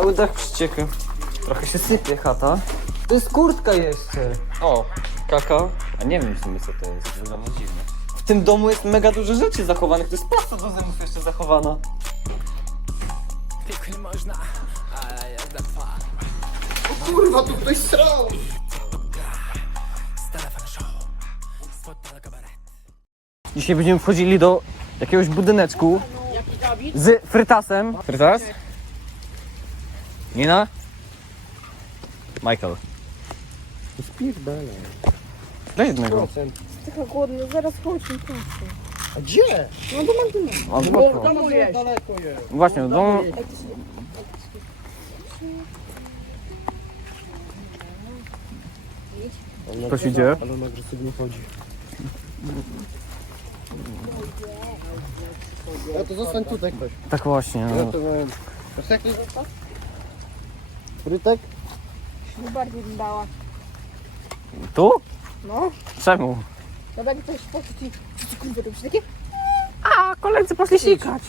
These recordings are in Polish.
Cały dach przecieka. Trochę się sypie chata. To jest kurtka jeszcze. O, kaka. A nie wiem w sumie co to jest. Wygląda dziwne. W tym domu jest mega dużo rzeczy zachowanych. To jest pasta do zębów jeszcze zachowana. Kurwa, tu ktoś srał! Dzisiaj będziemy wchodzili do jakiegoś budyneczku z frytasem. Frytas? Nina? Michael. Spierdalaj. Daj jednego. Taka głodna, zaraz chodźmy proszę. A gdzie? No do McDonald's. A, Bo spoko. tam jest. daleko jest. Właśnie, w domu... Ktoś idzie? Ale on agresywnie chodzi. Ja to zostań tutaj ktoś. Tak właśnie. Ja No. to miałem. Frytek? No bardziej bym dała. Tu? No, Czemu? to tak ktoś poczuć co ty kurwa robisz takie? A, koledzy poszli sikać.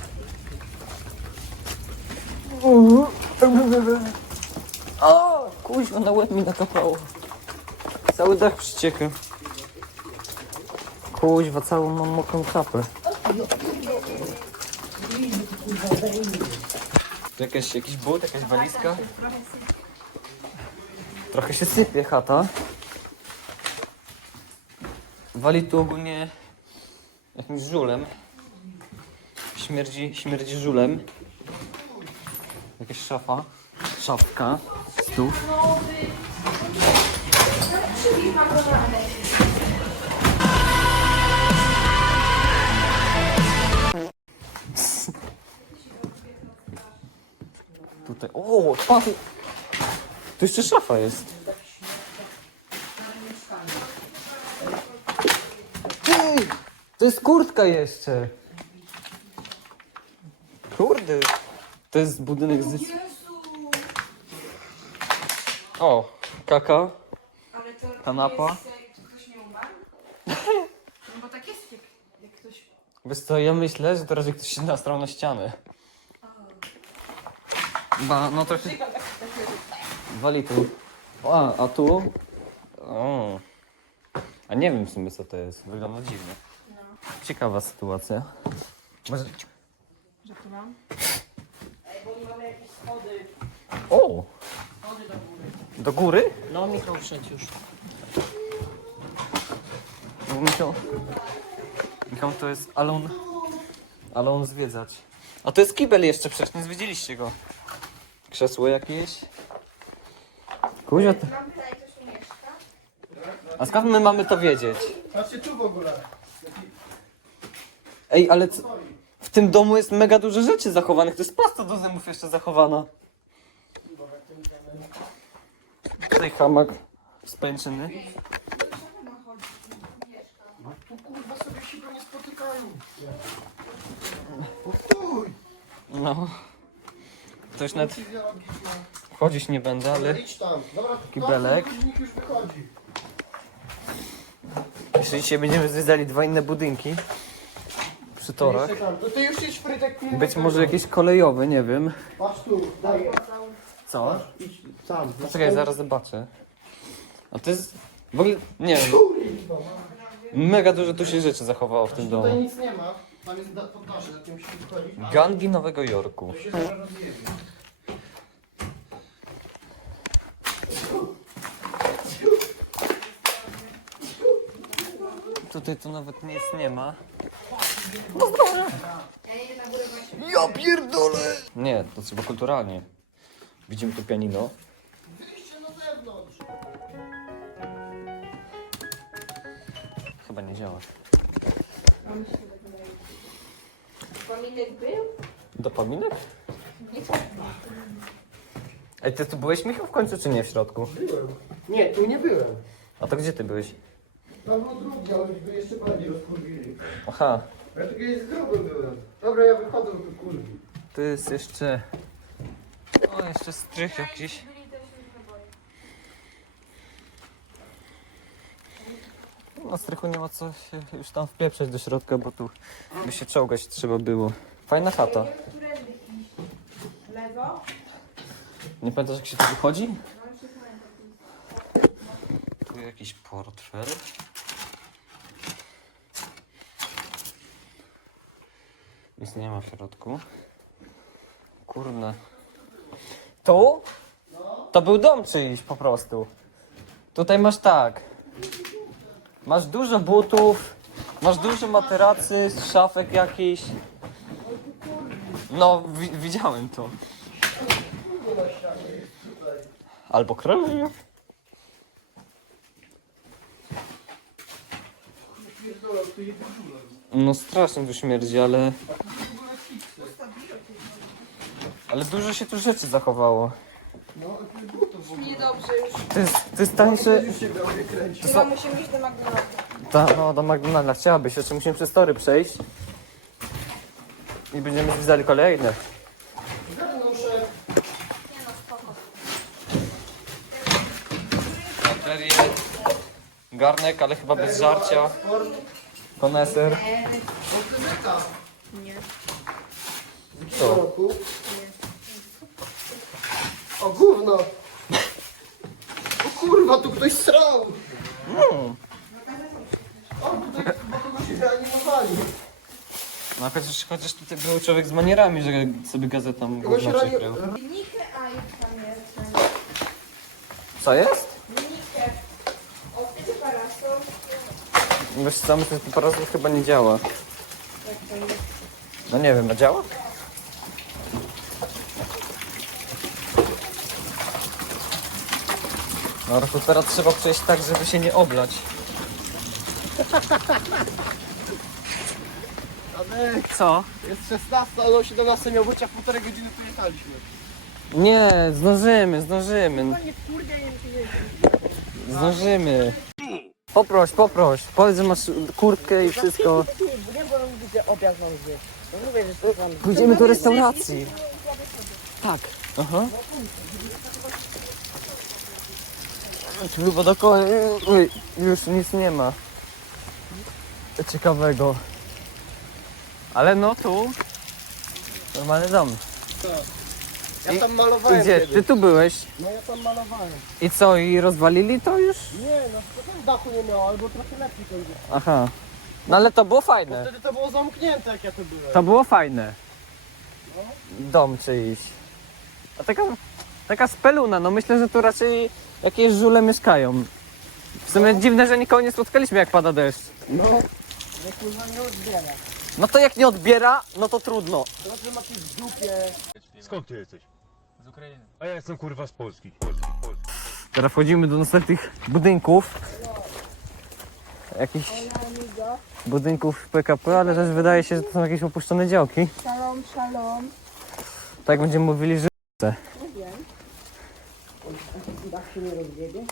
O, kuźwa, na łeb mi nakapało. Cały dach przecieka. Kuźwa, całą mam mokrą kapę. Tu jakaś, jakiś but, jakaś walizka. Trochę się sypie chata. Wali tu ogólnie jakimś żulem. Śmierdzi, śmierdzi żulem. Jakaś szafa. Szafka. Stół. Tutaj. O, patrz. Tu jeszcze szafa jest. Ej, to jest kurtka jeszcze. Kurde. To jest budynek z... O, kaka, Ale to kanapa. jest, jak ktoś nie umarł? No bo tak jest, jak, jak ktoś... Wiesz co, ja myślę, że teraz jak ktoś się nastrał na ścianę. Ba, no trochę... Wali tu. A, a tu? O. A nie wiem w sumie co to jest. Wygląda dziwnie. Ciekawa sytuacja. Może... Że tu mam? O! Do góry? No Michał wszedł już. No, Michał. Michał to jest Alon. Alon zwiedzać. A to jest kibel jeszcze przecież, nie zwiedziliście go. Krzesło jakieś. Kuzia to... A skąd my mamy to wiedzieć? Patrzcie tu w ogóle. Ej, ale co... w tym domu jest mega dużo rzeczy zachowanych. To jest pasta do zębów jeszcze zachowana. Tutaj hamak spęczony. Tu kurwa sobie się nie spotykają. No No. Już nawet Fizjologiczna. wchodzić nie będę, ale... Idź tam. Dobra, Kibelek. tam Nikt już wychodzi. Jeszcze dzisiaj będziemy zwiedzali dwa inne budynki. Przy torach. Jeszcze tam. To ty już idź Frytek. nie Być może tego. jakieś kolejowe, nie wiem. Patrz tu. Daj. Co? Idź. Poczekaj, zaraz zobaczę. A to jest... W ogóle... Nie wiem. Mega dużo tu się rzeczy zachowało w tym Tutaj domu. nic nie ma. Tam jest poddasze, za tym musimy wchodzić. A Gangi Nowego Jorku. to się zaraz rozjedzie. Tutaj to nawet nic nie ma. Ja pierdolę! Nie, to trzeba kulturalnie. Widzimy tu pianino. Wyjście na zewnątrz. Chyba nie działa. Pominek był? Dopominek? Ej, ty tu byłeś, Michał, w końcu, czy nie w środku? Byłem. Nie, tu nie byłem. A to gdzie ty byłeś? Tam był drugi, ale by jeszcze bardziej rozkurwili. Aha, Ja tu kiedyś z drugim byłem. Dobra, ja wychodzę, tu kurwi. tu jest jeszcze... O, jeszcze strych jakiś. Na strychu nie ma co się już tam wpieprzeć do środka, bo tu by się czołgać trzeba było. Fajna chata. Lewo? Nie pamiętasz jak się tu wychodzi? Tu jakiś portfel. Nic nie ma w środku. Kurde. Tu? To był dom czyjś po prostu. Tutaj masz tak. Masz dużo butów, masz dużo materacy, szafek jakichś. No, wi widziałem to. Albo krew. No strasznie tu śmierdzi, ale... Ale dużo się tu rzeczy zachowało. Niedobrze już. To jest, to jest tańsze... To Chyba są... musimy iść do McDonalda. Ta, no, do McDonalda chciałabyś, jeszcze musimy przez tory przejść. I będziemy zwiedzali kolejne. Baterie. Garnek, ale chyba bez żarcia. Koneser. Nie. Co? roku. O gówno! O kurwa, tu ktoś srał! O, tutaj chyba kogoś reanimowali. No chociaż, chociaż tutaj był człowiek z manierami, że sobie gazetą Kogoś gówno przykrył. jak tam jest? Co jest? Nikę. O, gdzie parasol? Wiesz co, myślę, że ten parasol chyba nie działa. No nie wiem, a działa? No to teraz trzeba przejść tak, żeby się nie oblać. Ale Co? jest 16, ale o 17 miał być, a półtorej godziny pojechaliśmy. Nie, zdążymy, zdążymy. Zdążymy. Poproś, poproś. Powiedz, że masz kurtkę i wszystko. Nie, bo widzę obiad mam zjeść. No mówię, że to mam Pójdziemy do restauracji. Tak. Aha. Tu chyba do końca. Oj, już nic nie ma. Ciekawego. Ale no tu. Normalny dom. Ja I- tam malowałem Gdzie? kiedyś. Ty tu byłeś? No ja tam malowałem. I co? I rozwalili to już? Nie, no to tam dachu nie miało, albo trochę lepiej to było. Aha. No ale to było fajne. Wtedy to było zamknięte, jak ja tu byłem. To było fajne. Dom czyjś. A taka, taka speluna, no myślę, że tu raczej jakieś żule mieszkają. W sumie dziwne, że nikogo nie spotkaliśmy jak pada deszcz. No, że kurwa nie odbiera. No to jak nie odbiera, no to trudno. to znaczy macie w dupie. Skąd ty jesteś? Z Ukrainy. A ja jestem kurwa z Polski. Polski, Polski. Teraz wchodzimy do następnych budynków. Jakichś budynków PKP, ale też wydaje się, że to są jakieś opuszczone działki. Szalom, szalom. Tak będziemy mówili, że Dach się nie rozbiegnie.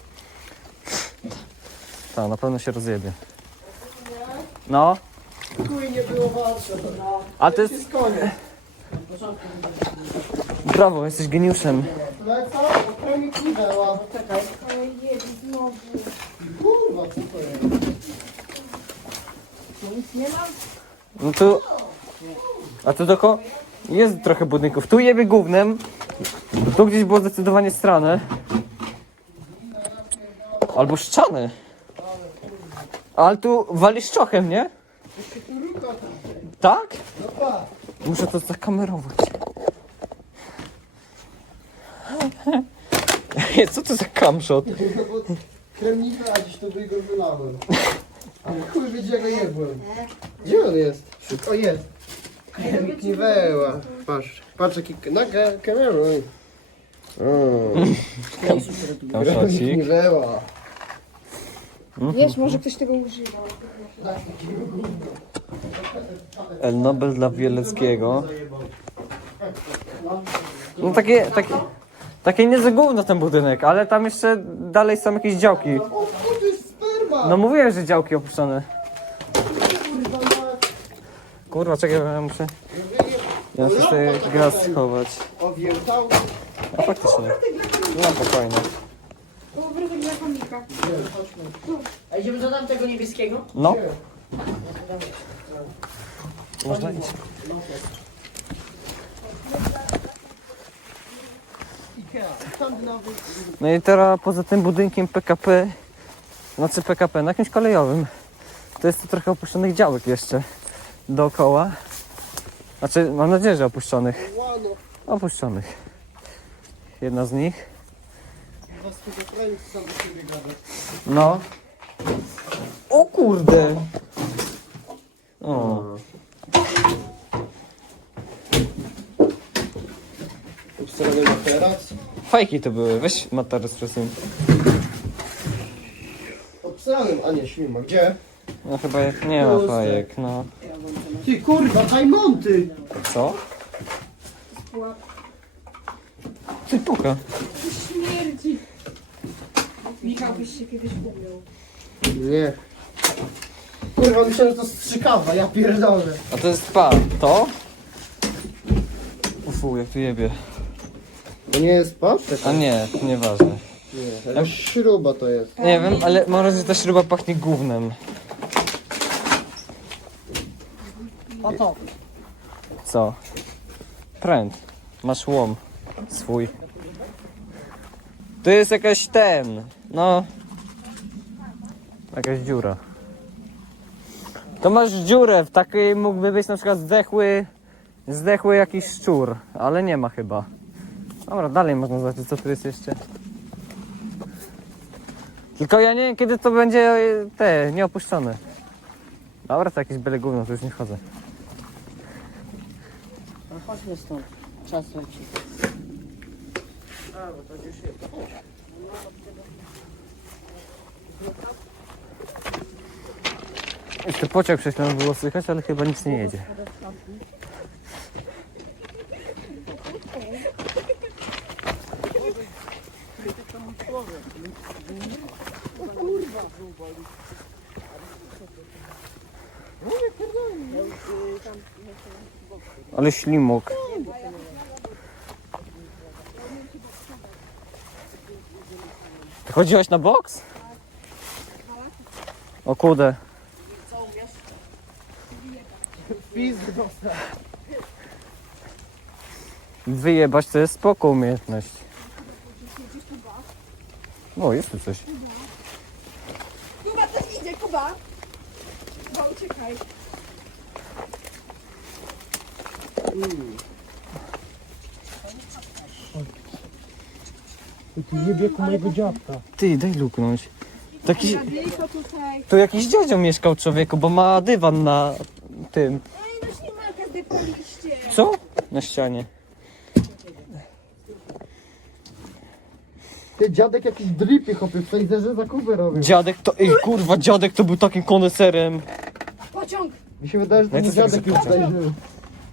tak, na pewno się rozjebie. No, Chuj nie było warte. a to jest... Jest koniec. Brawo, jesteś geniuszem. Lecą, okręgi kiweła. Czekaj. Oj, Jezu, znowu. Kurwa, co to jest? No tu... A tu doko... Jest trochę budynków. Tu jebie gównem. Tu gdzieś było zdecydowanie strane. Albo ściany. Ale tu wali szczochem, nie? Tak? Muszę to zakamerować. Co to za camshot? Kremnika, a dziś to go wylałem. Ale chuj wie, gdzie ja go jebłem. Gdzie on jest? O, jest. Kremik nie. Patrz, patrz jaki... Na ka- weła. Wiesz, może ktoś tego używał. El Nobel dla Bieleckiego. No takie, takie, takie niezłe gówno ten budynek, ale tam jeszcze dalej są jakieś działki. O, o, to jest sperma! No mówiłem, że działki opuszczone. Kurwa, czekaj, bo ja muszę... Ja muszę sobie gaz schować. A faktycznie. No spokojnie. To obrazek dla komika. A idziemy do tamtego niebieskiego? No. Można iść. No i teraz poza tym budynkiem PKP, znaczy PKP, na jakimś kolejowym, to jest tu trochę opuszczonych działek jeszcze dookoła. Znaczy, mam nadzieję, że opuszczonych. Opuszczonych. Jedna z nich. No. O kurde! O. Obstawiamy materac. Fajki to były, weź materac przesuń. Obstawiam, a nie ślimak. Gdzie? No chyba jak nie ma Puste. fajek, no. Ty kurwa, Diamonty! Co? Puka. Śmierdzi. Michał byś się kiedyś umiał. Nie. Kurwa, myślałem, że to strzykawa, ja pierdolę. A to jest pa, to? Ufu, jak tu jebie. To nie jest pas? A nie, nieważne. Nie, jakaś śruba to jest. Nie wiem, ale mam wrażenie, że ta śruba pachnie gównem. O to. Co? Pręd. Masz łom swój. To jest jakaś ten, no... Jakaś dziura. To masz dziurę, w takiej mógłby być na przykład zdechły... Zdechły jakiś szczur, ale nie ma chyba. Dobra, dalej można zobaczyć, co tu jest jeszcze. Tylko ja nie wiem, kiedy to będzie e, te, nieopuszczone. Dobra, to jakieś byle gówno, to już nie chodzę. No chodźmy stąd. Czas leci. Jeszcze pociąg prześlony było słychać, ale chyba nic nie jedzie. Ale ślimok. Chodziłaś na boks? O dostał. Wyjebać to jest spoko umiejętność. O, jest tu coś. Kuba też idzie, Kuba. Kuba, uciekaj. Ty nie wieku mojego dziadka. Ty, daj luknąć. Taki, Radyjko tutaj. tu jakiś dziadzio mieszkał człowieku, bo ma dywan na tym. Ej, no. Co? Na ścianie. Ty dziadek jakiś dripy chopy, w Sejzerze zakupy robił. Dziadek to, ej kurwa, dziadek to był takim koneserem. Pociąg. Mi się wydaje, że to No i nie co z tego dziadek już zakupy? tutaj żył.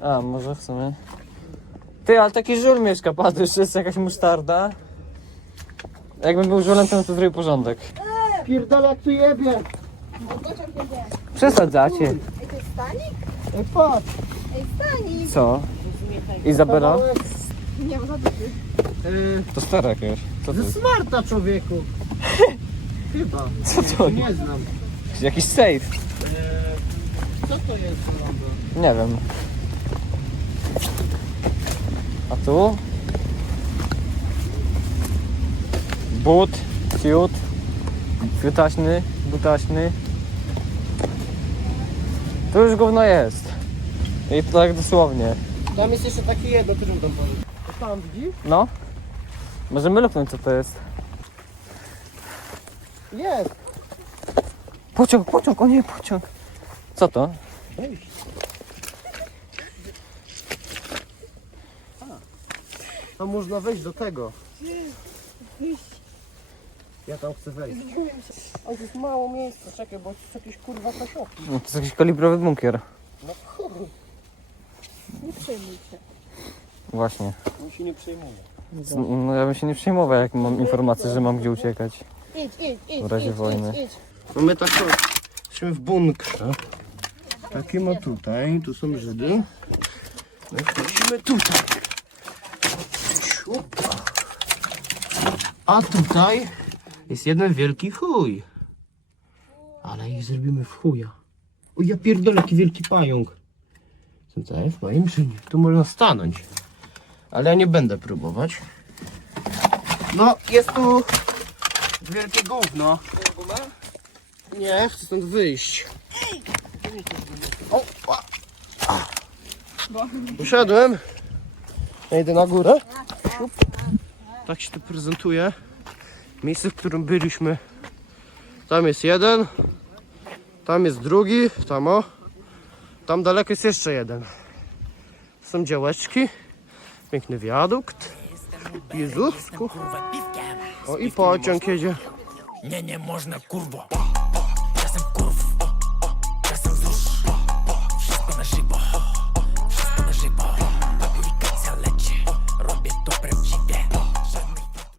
A, może w sumie. Ty, ale taki żul mieszka, patrz, jeszcze jest jakaś musztarda. Jakbym był żulem, to bym tu zrobił porządek. Pierdolę jak tu jebie. Przesadzacie. Ej, to jest stanik? Ej patrz. Ej, stanik. Co? Izabela? Kawałek Nie, bo za duży. Yy, To stara jakaś. Co to ze jest? smarta człowieku. Chyba. Co to jest? Nie znam. Jakiś safe. Co to jest za rondo? Nie wiem. A tu? But, fiut, fiutaśny, butaśny. Tu już gówno jest. I to tak dosłownie. Tam jest jeszcze taki jedno, który tam powiem. Tam widzisz? No. Możemy luknąć co to jest. Jest. Pociąg, pociąg, o nie, pociąg. Co to? Wejść. Tam można wejść do tego. Ja tam chcę wejść. O, to jest mało miejsca. Czekaj, bo to jest jakiś kurwa kasioki. No, to jest jakiś kalibrowy bunkier. No chuj, Nie przejmuj się. Właśnie. on się nie przejmuje. No ja bym się nie przejmował, jak mam informację, że mam gdzie uciekać. Idź, idź, idź. W razie idź, wojny. Idź, idź. No my tak o, jesteśmy w bunkrze. Taki ma tutaj, tu są Żydy. My wchodzimy tutaj. Siup. A tutaj jest jeden wielki chuj. Ale ich zrobimy w chuja. O ja pierdolę, jaki wielki pająk. Co to jest? Powiem, że nie. Tu można stanąć. Ale ja nie będę próbować. No, jest tu wielkie gówno. Nie, chcę stąd wyjść. O, a. Usiadłem. Ja idę na górę. Tak się to prezentuje. Miejsce, w którym byliśmy. Tam jest jeden. Tam jest drugi. Tam o. Tam daleko jest jeszcze jeden. Są działeczki. Piękny wiadukt. Jezusku. O i pociąg jedzie. Nie, nie można kurwo